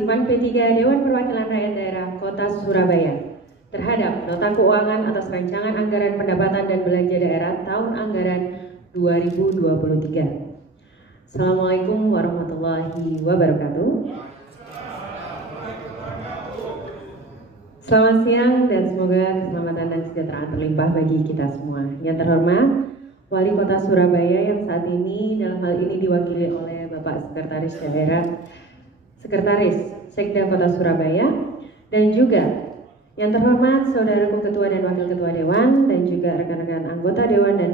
Divan P3 Dewan Perwakilan Rakyat Daerah Kota Surabaya terhadap Nota Keuangan atas Rancangan Anggaran Pendapatan dan Belanja Daerah tahun anggaran 2023. Assalamualaikum warahmatullahi wabarakatuh. Selamat siang dan semoga keselamatan dan kesejahteraan terlimpah bagi kita semua. Yang terhormat Wali Kota Surabaya yang saat ini dalam hal ini diwakili oleh Bapak Sekretaris Sekda Kota Surabaya, dan juga yang terhormat Saudaraku Ketua dan Wakil Ketua Dewan, dan juga rekan-rekan anggota Dewan dan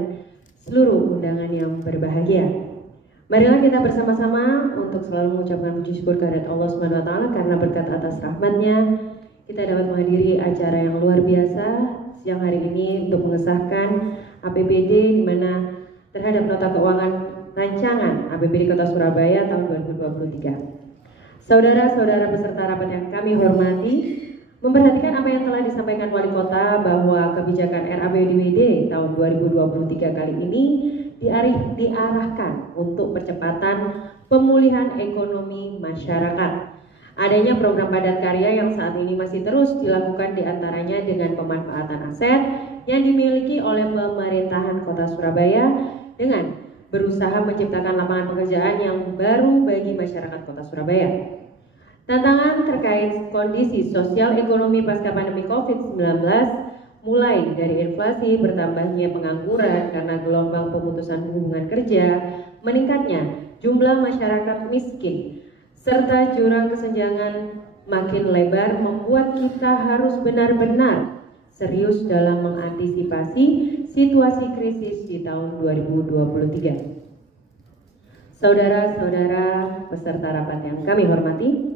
seluruh undangan yang berbahagia. Marilah kita bersama-sama untuk selalu mengucapkan puji syukur kehadirat Allah Subhanahu wa taala karena berkat atas rahmat-Nya kita dapat menghadiri acara yang luar biasa siang hari ini untuk mengesahkan APBD di mana terhadap Nota Keuangan Rancangan APBD Kota Surabaya tahun 2023. Saudara-saudara peserta rapat yang kami hormati, memperhatikan apa yang telah disampaikan Wali Kota bahwa kebijakan RAPBD tahun 2023 kali ini diarahkan untuk percepatan pemulihan ekonomi masyarakat. Adanya program padat karya yang saat ini masih terus dilakukan diantaranya dengan pemanfaatan aset yang dimiliki oleh pemerintahan Kota Surabaya dengan berusaha menciptakan lapangan pekerjaan yang baru bagi masyarakat Kota Surabaya. Tantangan terkait kondisi sosial ekonomi pasca pandemi COVID-19 mulai dari inflasi, bertambahnya pengangguran karena gelombang pemutusan hubungan kerja, meningkatnya jumlah masyarakat miskin, serta jurang kesenjangan makin lebar membuat kita harus benar-benar serius dalam mengantisipasi situasi krisis di tahun 2023. Saudara-saudara peserta rapat yang kami hormati,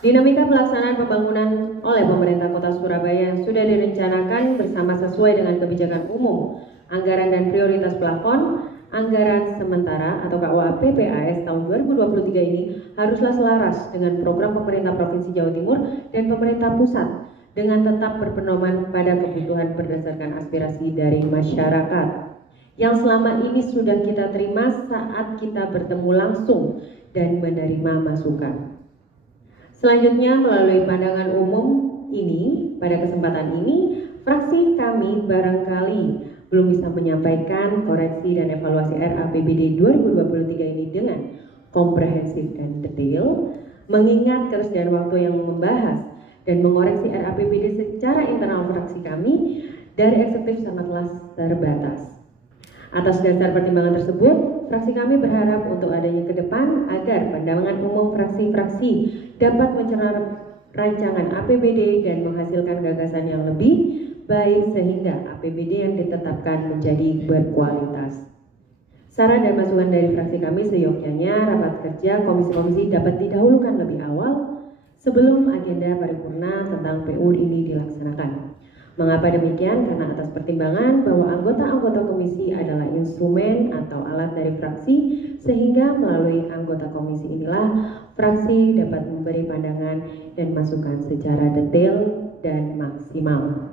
dinamika pelaksanaan pembangunan oleh pemerintah Kota Surabaya yang sudah direncanakan bersama sesuai dengan kebijakan umum, anggaran dan prioritas plafon anggaran sementara atau KUA PPAS tahun 2023 ini haruslah selaras dengan program pemerintah Provinsi Jawa Timur dan pemerintah pusat dengan tetap berpedoman pada kebutuhan berdasarkan aspirasi dari masyarakat yang selama ini sudah kita terima saat kita bertemu langsung dan menerima masukan. Selanjutnya, melalui pandangan umum ini, pada kesempatan ini, fraksi kami barangkali belum bisa menyampaikan koreksi dan evaluasi RAPBD 2023 ini dengan komprehensif dan detail, mengingat ketersediaan waktu yang membahas dan mengoreksi RAPBD secara internal fraksi kami dari eksekutif sangatlah terbatas. Atas dasar pertimbangan tersebut, fraksi kami berharap untuk adanya ke depan agar pandangan umum fraksi-fraksi dapat mencerna rancangan APBD dan menghasilkan gagasan yang lebih baik sehingga APBD yang ditetapkan menjadi berkualitas. Saran dan masukan dari fraksi kami seyogyanya rapat kerja komisi-komisi dapat didahulukan lebih awal sebelum agenda paripurna tentang PU ini dilaksanakan. Mengapa demikian? Karena atas pertimbangan bahwa anggota-anggota komisi adalah instrumen atau alat dari fraksi, sehingga melalui anggota komisi inilah fraksi dapat memberi pandangan dan masukan secara detail dan maksimal.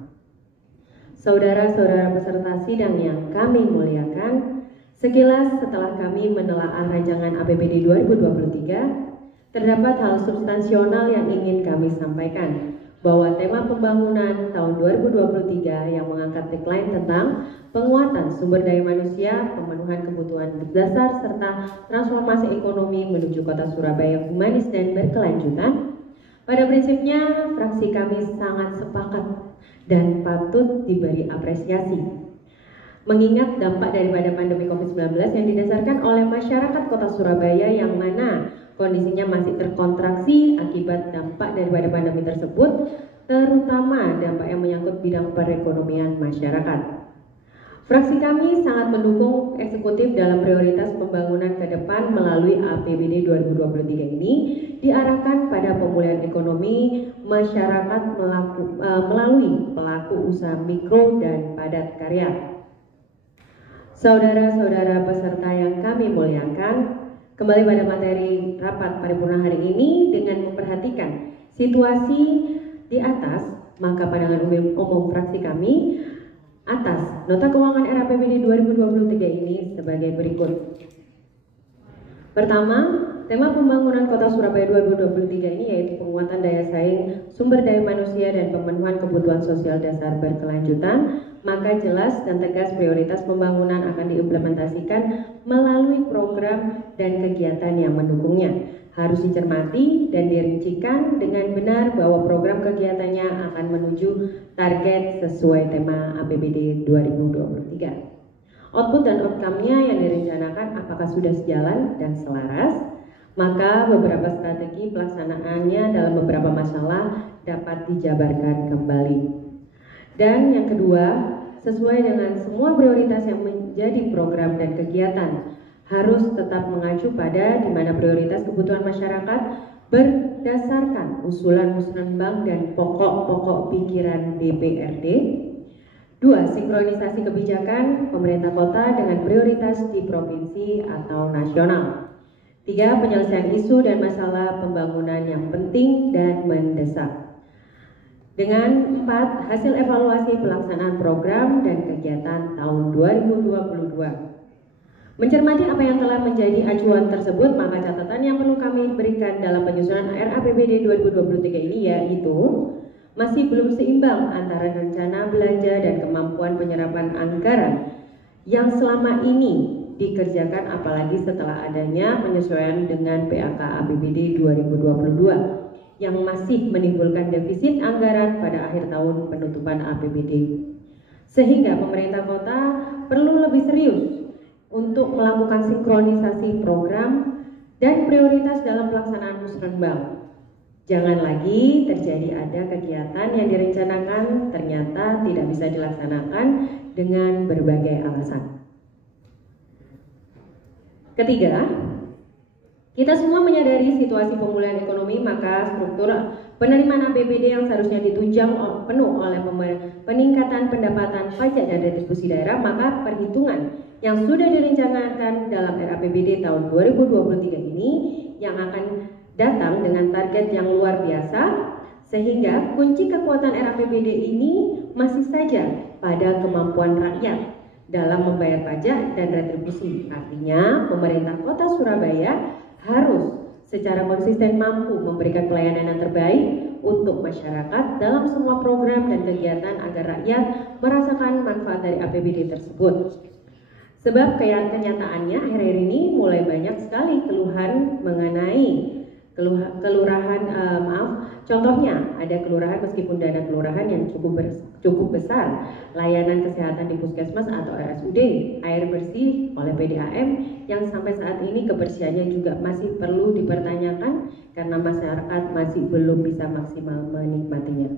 Saudara-saudara peserta sidang yang kami muliakan, sekilas setelah kami menelaah rancangan APBD 2023, terdapat hal substansional yang ingin kami sampaikan, bahwa tema pembangunan tahun 2023 yang mengangkat tagline tentang penguatan sumber daya manusia, pemenuhan kebutuhan dasar, serta transformasi ekonomi menuju Kota Surabaya humanis dan berkelanjutan, pada prinsipnya fraksi kami sangat sepakat dan patut diberi apresiasi. Mengingat dampak daripada pandemi COVID-19 yang didasarkan oleh masyarakat Kota Surabaya yang mana kondisinya masih terkontraksi akibat dampak daripada pandemi tersebut, terutama dampak yang menyangkut bidang perekonomian masyarakat. Fraksi kami sangat mendukung eksekutif dalam prioritas pembangunan ke depan melalui APBD 2023 ini diarahkan pada pemulihan ekonomi masyarakat melalui pelaku usaha mikro dan padat karya. Saudara-saudara peserta yang kami muliakan, kembali pada materi rapat paripurna hari ini dengan memperhatikan situasi di atas, maka pandangan umum fraksi kami atas Nota Keuangan RAPBD 2023 ini sebagai berikut. Pertama, tema pembangunan Kota Surabaya 2023 ini yaitu penguatan daya saing, sumber daya manusia, dan pemenuhan kebutuhan sosial dasar berkelanjutan, maka jelas dan tegas prioritas pembangunan akan diimplementasikan melalui program dan kegiatan yang mendukungnya. Harus dicermati dan dirincikan dengan benar bahwa program kegiatannya akan menuju target sesuai tema APBD 2023. Output dan outcome-nya yang direncanakan apakah sudah sejalan dan selaras, maka beberapa strategi pelaksanaannya dalam beberapa masalah dapat dijabarkan kembali. Dan yang kedua, sesuai dengan semua prioritas yang menjadi program dan kegiatan, harus tetap mengacu pada di mana prioritas kebutuhan masyarakat berdasarkan usulan musrenbang dan pokok-pokok pikiran DPRD. 2. Sinkronisasi kebijakan pemerintah kota dengan prioritas di provinsi atau nasional. 3. Penyelesaian isu dan masalah pembangunan yang penting dan mendesak. Dengan 4. Hasil evaluasi pelaksanaan program dan kegiatan tahun 2022. Mencermati apa yang telah menjadi acuan tersebut, maka catatan yang perlu kami berikan dalam penyusunan RAPBD 2023 ini yaitu masih belum seimbang antara rencana belanja dan kemampuan penyerapan anggaran yang selama ini dikerjakan, apalagi setelah adanya penyesuaian dengan PAK APBD 2022 yang masih menimbulkan defisit anggaran pada akhir tahun penutupan APBD. Sehingga pemerintah kota perlu lebih serius untuk melakukan sinkronisasi program dan prioritas dalam pelaksanaan musrenbang. Jangan lagi terjadi ada kegiatan yang direncanakan ternyata tidak bisa dilaksanakan dengan berbagai alasan. Ketiga, kita semua menyadari situasi pemulihan ekonomi, maka struktur penerimaan APBD yang seharusnya ditunjang penuh oleh peningkatan pendapatan pajak dan retribusi daerah, maka perhitungan yang sudah direncanakan dalam RAPBD tahun 2023 ini yang akan datang dengan target yang luar biasa, sehingga kunci kekuatan RAPBD ini masih saja pada kemampuan rakyat dalam membayar pajak dan retribusi. Artinya pemerintah kota Surabaya harus secara konsisten mampu memberikan pelayanan yang terbaik untuk masyarakat dalam semua program dan kegiatan agar rakyat merasakan manfaat dari APBD tersebut. Sebab kenyataannya akhir-akhir ini mulai banyak sekali keluhan mengenai contohnya ada kelurahan meskipun dana kelurahan yang cukup besar, layanan kesehatan di puskesmas atau RSUD, air bersih oleh PDAM yang sampai saat ini kebersihannya juga masih perlu dipertanyakan karena masyarakat masih belum bisa maksimal menikmatinya.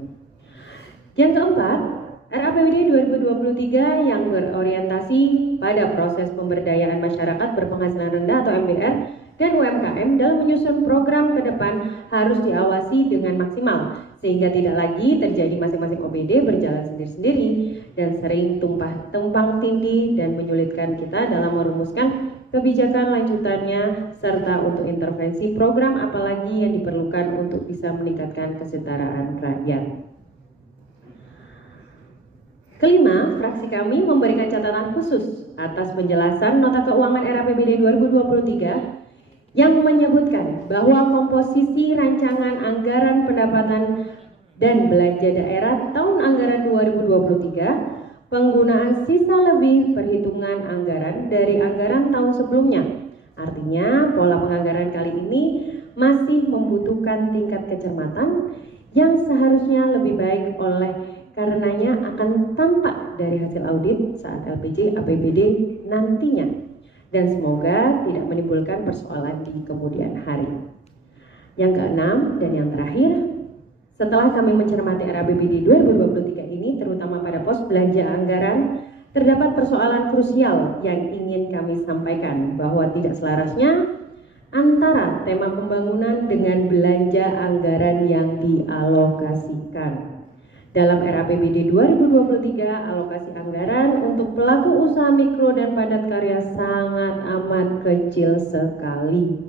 Yang keempat, RAPBD 2023 yang berorientasi pada proses pemberdayaan masyarakat berpenghasilan rendah atau MBR dan UMKM dalam menyusun program ke depan harus diawasi dengan maksimal sehingga tidak lagi terjadi masing-masing OPD berjalan sendiri-sendiri dan sering tumpang tindih dan menyulitkan kita dalam merumuskan kebijakan lanjutannya serta untuk intervensi program apalagi yang diperlukan untuk bisa meningkatkan kesetaraan rakyat. Kelima, fraksi kami memberikan catatan khusus atas penjelasan nota keuangan RAPBD 2023 yang menyebutkan bahwa komposisi rancangan anggaran pendapatan dan belanja daerah tahun anggaran 2023 penggunaan sisa lebih perhitungan anggaran dari anggaran tahun sebelumnya. Artinya pola penganggaran kali ini masih membutuhkan tingkat kecermatan yang seharusnya lebih baik oleh karenanya akan tampak dari hasil audit saat LPJ APBD nantinya. Dan semoga tidak menimbulkan persoalan di kemudian hari. Yang keenam dan yang terakhir, setelah kami mencermati RAPBD 2023 ini terutama pada pos belanja anggaran, terdapat persoalan krusial yang ingin kami sampaikan bahwa tidak selarasnya antara tema pembangunan dengan belanja anggaran yang dialokasikan. Dalam RAPBD 2023, alokasi anggaran untuk pelaku usaha mikro dan padat karya sangat amat kecil sekali.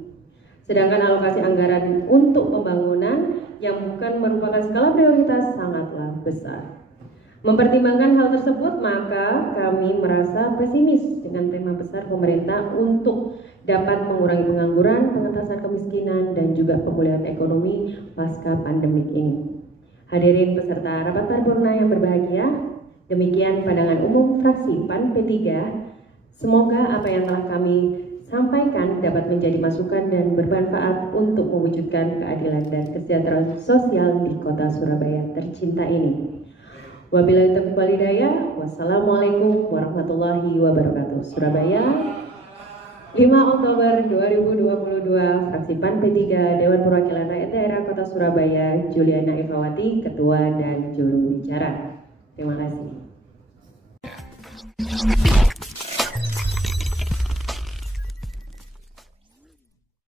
Sedangkan alokasi anggaran untuk pembangunan yang bukan merupakan skala prioritas sangatlah besar. Mempertimbangkan hal tersebut, maka kami merasa pesimis dengan tema besar pemerintah untuk dapat mengurangi pengangguran, pengentasan kemiskinan, dan juga pemulihan ekonomi pasca pandemik ini. Hadirin peserta rapat paripurna yang berbahagia, demikian pandangan umum fraksi PAN P3. Semoga apa yang telah kami sampaikan dapat menjadi masukan dan bermanfaat untuk mewujudkan keadilan dan kesejahteraan sosial di Kota Surabaya tercinta ini. Wabillahi taufiq wal hidayah. Wassalamualaikum warahmatullahi wabarakatuh. Surabaya, 5 Oktober 2022, fraksi PAN P3, Dewan Perwakilan Rakyat Daerah Kota Surabaya, Juliana Ifawati, Ketua dan Juru Bicara. Terima kasih.